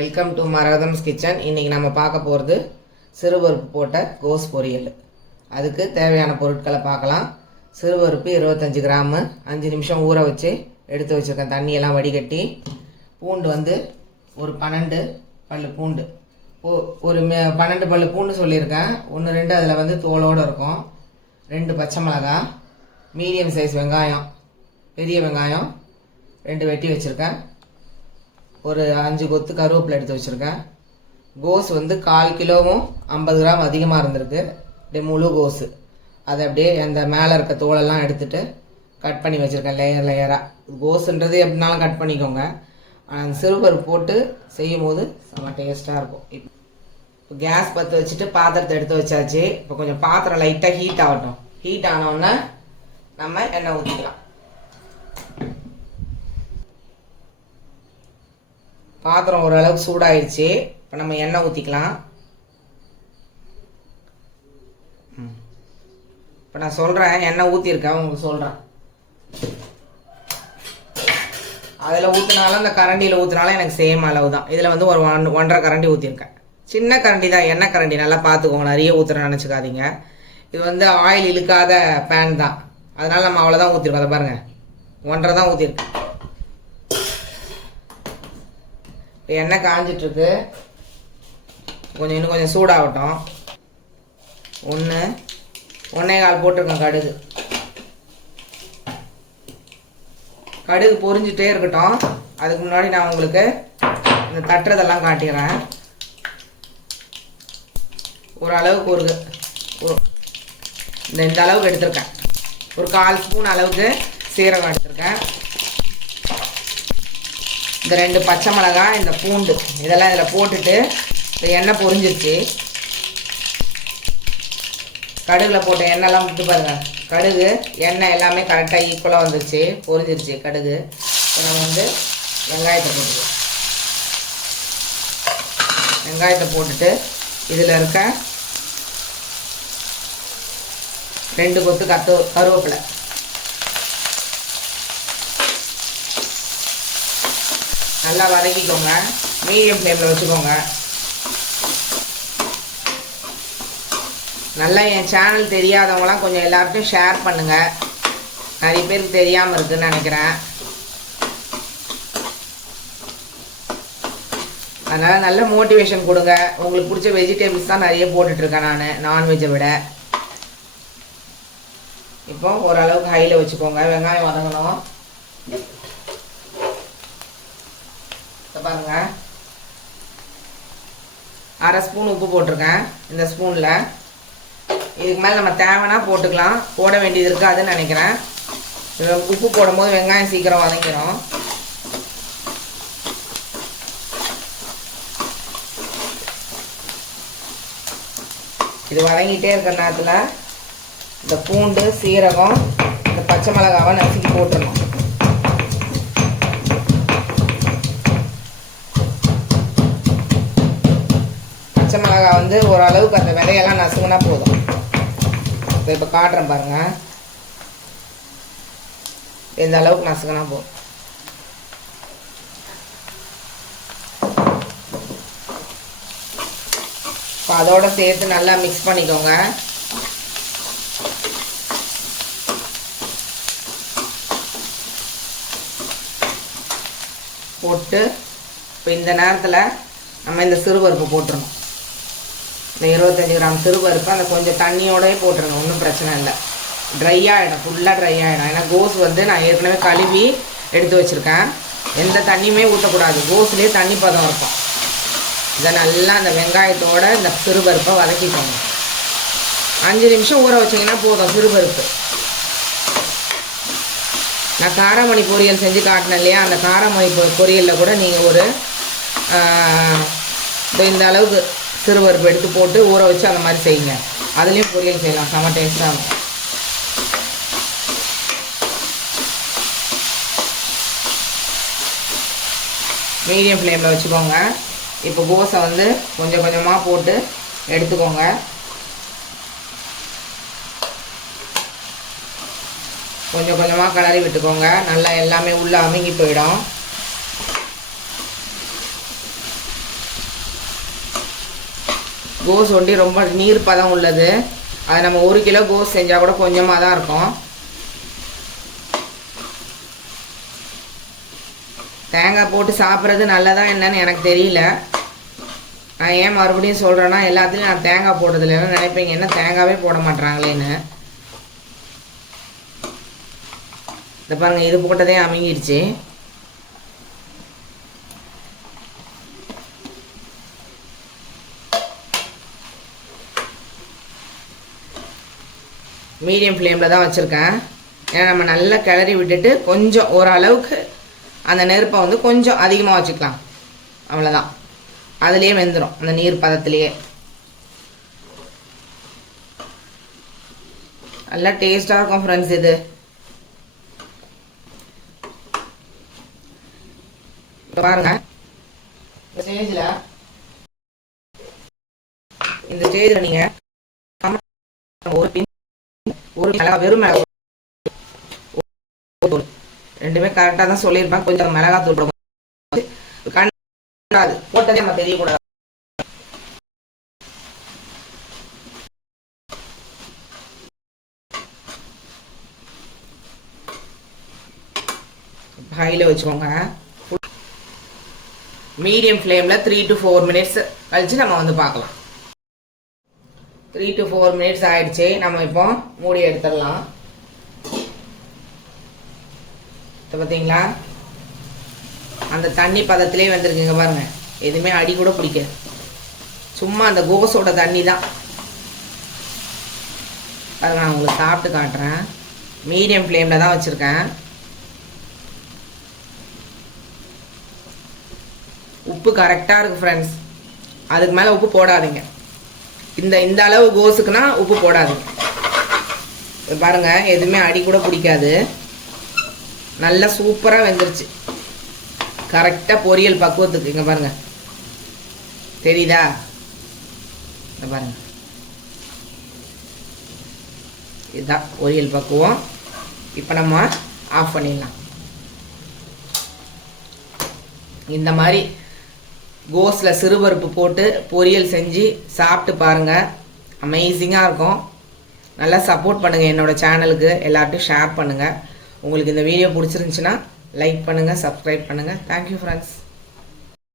Welcome to மரகதம்ஸ் kitchen. இன்றைக்கி நம்ம பார்க்க போகிறது சிறுபருப்பு போட்ட கோஸ் பொரியல். அதுக்கு தேவையான பொருட்களை பார்க்கலாம். சிறுபருப்பு 25 கிராமு, 5 நிமிஷம் ஊற வச்சு எடுத்து வச்சுருக்கேன், தண்ணியெல்லாம் வடிகட்டி. பூண்டு வந்து ஒரு 12 பல் பூண்டு, ஒரு 12 பல் பூண்டு சொல்லியிருக்கேன். 1-2 அதில் வந்து தோலோடு இருக்கும். 2 பச்சை மிளகாய், மீடியம் சைஸ் வெங்காயம், பெரிய வெங்காயம் 2 வெட்டி வச்சுருக்கேன். ஒரு 5 கொத்து கருவேப்பிலை எடுத்து வச்சுருக்கேன். கோஸ் வந்து 1/4 கிலோவும் 50 கிராம் அதிகமாக இருந்திருக்கு. அப்படியே முழு கோஸு, அதை அப்படியே அந்த மேலே இருக்க தோலெல்லாம் எடுத்துகிட்டு கட் பண்ணி வச்சுருக்கேன் லேயராக. கோஸுன்றது எப்படினாலும் கட் பண்ணிக்கோங்க. அந்த சிறுபருப்பு போட்டு செய்யும் போது செம்ம டேஸ்ட்டாக இருக்கும். இப்போ கேஸ் பற்ற வச்சுட்டு பாத்திரத்தை எடுத்து வச்சாச்சு. இப்போ கொஞ்சம் பாத்திரம் லைட்டாக ஹீட் ஆகட்டும். ஹீட் ஆனோடனே நம்ம எண்ணெய் ஊற்றிக்கலாம். பாத்திரம் ஓரளவுக்கு சூடாயிடுச்சு. இப்போ நம்ம எண்ணெய் ஊற்றிக்கலாம். இப்போ நான் சொல்கிறேன், எண்ணெய் ஊற்றிருக்கேன், உங்களுக்கு சொல்கிறேன். அதில் ஊற்றினாலும் அந்த கரண்டியில் ஊற்றினாலும் எனக்கு சேம் அளவு தான். இதில் வந்து ஒரு 1.5 கரண்டி ஊற்றிருக்கேன். சின்ன கரண்டி தான், எண்ணெய் கரண்டி, நல்லா பார்த்துக்கோங்க, நிறைய ஊற்றுறேன்னு நினச்சிக்காதீங்க. இது வந்து ஆயில் இழுக்காத பேன் தான், அதனால் நம்ம அவ்வளோதான் ஊற்றிருக்கோம். அதை பாருங்கள், 1.5 தான் ஊற்றிருக்கேன். எண்ணெய் காஞ்சிட்ருக்கு, இன்னும் கொஞ்சம் சூடாகட்டும். 1.25 போட்டிருக்கேன் கடுகு. கடுகு பொரிஞ்சிட்டே இருக்கட்டும். அதுக்கு முன்னாடி நான் உங்களுக்கு இந்த தட்டுறதெல்லாம் காட்டிடுறேன். ஓரளவுக்கு இந்த அளவுக்கு எடுத்திருக்கேன். ஒரு 1/4 ஸ்பூன் அளவுக்கு சீரகம் எடுத்திருக்கேன். இந்த 2 பச்சை மிளகாய், இந்த பூண்டு, இதெல்லாம் இதில் போட்டுட்டு இந்த எண்ணெய் பொரிஞ்சிருச்சு. கடுகில் போட்ட எண்ணெய்லாம் விட்டு பாருங்கள். கடுகு எண்ணெய் எல்லாமே கரெக்டாக ஈக்குவலாக வந்துருச்சு, பொரிஞ்சிருச்சு கடுகு. இப்போ நம்ம வந்து வெங்காயத்தை போட்டுக்கலாம். வெங்காயத்தை போட்டுட்டு இதில் இருக்க 2 கொத்து கருவேப்பிலை, நல்லா வதக்கிக்கோங்க. மீடியம் ஃப்ளேமில் வச்சுக்கோங்க. நல்லா என் சேனல் தெரியாதவங்களாம் கொஞ்சம் எல்லாருக்கும் ஷேர் பண்ணுங்கள். நிறைய பேருக்கு தெரியாமல் இருக்குதுன்னு நினைக்கிறேன். அதனால் நல்ல மோட்டிவேஷன் கொடுங்க. உங்களுக்கு பிடிச்ச வெஜிடபிள்ஸ் தான் நிறைய போட்டுட்ருக்கேன் நான், நான்வெஜ்ஜை விட. இப்போ ஓரளவுக்கு ஹையில் வச்சுக்கோங்க. வெங்காயம் வதங்கணும். பாருங்க, 1/2 ஸ்பூன் உப்பு போட்டிருக்கேன் இந்த ஸ்பூனில். இதுக்கு மேலே நம்ம தேவைன்னா போட்டுக்கலாம், போட வேண்டியது இருக்காதுன்னு நினைக்கிறேன். உப்பு போடும்போது வெங்காயம் சீக்கிரம் வதங்கிடும். இது வதங்கிட்டே இருக்கிற நேரத்தில் இந்த பூண்டு, சீரகம், இந்த பச்சை மிளகாவை நசுக்கி போட்டுடணும். பச்சை மிளகாய் வந்து ஓரளவுக்கு அந்த விதையெல்லாம் நசுங்கினா போதும். இப்போ காட்டுறேன் பாருங்கள், இந்த அளவுக்கு நசுங்கினா போதும். இப்போ அதோட சேர்த்து நல்லா மிக்ஸ் பண்ணிக்கோங்க. போட்டு இப்போ இந்த நேரத்தில் நம்ம இந்த சிறுபருப்பு போட்டுருணும். இந்த 25 கிராம் சிறுபருப்பு அந்த கொஞ்சம் தண்ணியோடவே போட்டுருங்க, ஒன்றும் பிரச்சனை இல்லை. ட்ரை ஆகிடும், ஃபுல்லாக ட்ரை ஆகிடும். ஏன்னா கோஸ் வந்து நான் ஏற்கனவே கழுவி எடுத்து வச்சுருக்கேன். எந்த தண்ணியுமே ஊற்றக்கூடாது, கோஸ்லேயே தண்ணி பதம் இருக்கும். இதை நல்லா அந்த வெங்காயத்தோட இந்த சிறுபருப்பை வதக்கிக்கோங்க. 5 நிமிஷம் ஊற வச்சிங்கன்னா போதும் சிறுபருப்பு. நான் காராமணி பொரியல் செஞ்சு காட்டினேன் இல்லையா, அந்த காராமணி பொரியலில் கூட நீங்கள் ஒரு இந்த அளவுக்கு சிறுபருப்பு எடுத்து போட்டு ஊற வச்சு அந்த மாதிரி செய்யுங்க. அதுலேயும் பொரியல் செய்யலாம், செம்ம டேஸ்ட்டாக இருக்கும். மீடியம் ஃப்ளேமில் வச்சுக்கோங்க. இப்போ கோஸை வந்து கொஞ்சம் கொஞ்சமாக போட்டு எடுத்துக்கோங்க. கொஞ்சம் கொஞ்சமாக கிளறி விட்டுக்கோங்க. நல்லா எல்லாமே உள்ளே அமுங்கி போயிடும். கோஸ் ஒண்டி ரொம்ப நீர் பதம் உள்ளது. அது நம்ம 1 கிலோ கோஸ் செஞ்சால் கூட கொஞ்சமாக தான் இருக்கும். தேங்காய் போட்டு சாப்பிட்றது நல்லதா என்னன்னு எனக்கு தெரியல. நான் ஏன் மறுபடியும் சொல்கிறேன்னா, எல்லாத்துலேயும் நான் தேங்காய் போடுறதில்ல. நினைப்பீங்க என்ன தேங்காவே போட மாட்டாங்களேன்னு. இந்த பாருங்கள், இது போட்டதே அமுங்கிடுச்சு. மீடியம் ஃப்ளேமில் தான் வச்சுருக்கேன். ஏன்னா நம்ம நல்லா கிளறி விட்டுட்டு கொஞ்சம் ஓரளவுக்கு அந்த நெருப்பை வந்து கொஞ்சம் அதிகமாக வச்சுக்கலாம். அவ்வளோதான், அதுலேயே வெந்துடும் அந்த நீர் பதத்துலேயே. நல்லா டேஸ்ட்டாக இருக்கும் ஃப்ரெண்ட்ஸ். இது பாருங்க, இந்த ஸ்டேஜில் நீங்கள் ஒரு மிளகா, வெறும் மிளகா ரெண்டுமே கரெக்டாக தான் சொல்லியிருப்பேன். கொஞ்சம் மிளகாத்தூள் போடும்போது போட்டதே நம்ம தெரியக்கூடாது. ஹையில் வச்சுக்கோங்க. மீடியம் ஃப்ளேமில் 3 to 4 minutes கழிச்சு நம்ம வந்து பார்க்கலாம். 3 to 4 minutes ஆயிடுச்சு. நம்ம இப்போ மூடி எடுத்துடலாம். பார்த்தீங்களா, அந்த தண்ணி பதத்திலே வந்துருக்குங்க பாருங்க. எதுவுமே அடி கூட பிடிக்காது, சும்மா அந்த கோஸோட தண்ணி தான். அதை நான் உங்களுக்கு சாப்பிட்டு காட்டுறேன். மீடியம் ஃப்ளேமில் தான் வச்சுருக்கேன். உப்பு கரெக்டாக இருக்குது ஃப்ரெண்ட்ஸ். அதுக்கு மேலே உப்பு போடாதீங்க. இந்த அளவு கோஸுக்குன்னா உப்பு போடாதீங்க. பாருங்கள், எதுவுமே அடி கூட பிடிக்காது. நல்லா சூப்பராக வெந்துருச்சு. கரெக்டாக பொரியல் பக்குவத்துக்கு. இங்கே பாருங்கள், தெரியுதா? இங்கே பாருங்கள், இதுதான் பொரியல் பக்குவம். இப்போ நம்ம ஆஃப் பண்ணிடலாம். இந்த மாதிரி கோஸில் சிறுபருப்பு போட்டு பொரியல் செஞ்சு சாப்பிட்டு பாருங்கள். அமேசிங்காக இருக்கும். நல்லா சப்போர்ட் பண்ணுங்கள் என்னோடய சேனலுக்கு. எல்லார்ட்டையும் ஷேர் பண்ணுங்கள். உங்களுக்கு இந்த வீடியோ பிடிச்சிருந்துச்சுன்னா லைக் பண்ணுங்கள், சப்ஸ்கிரைப் பண்ணுங்கள். Thank you friends.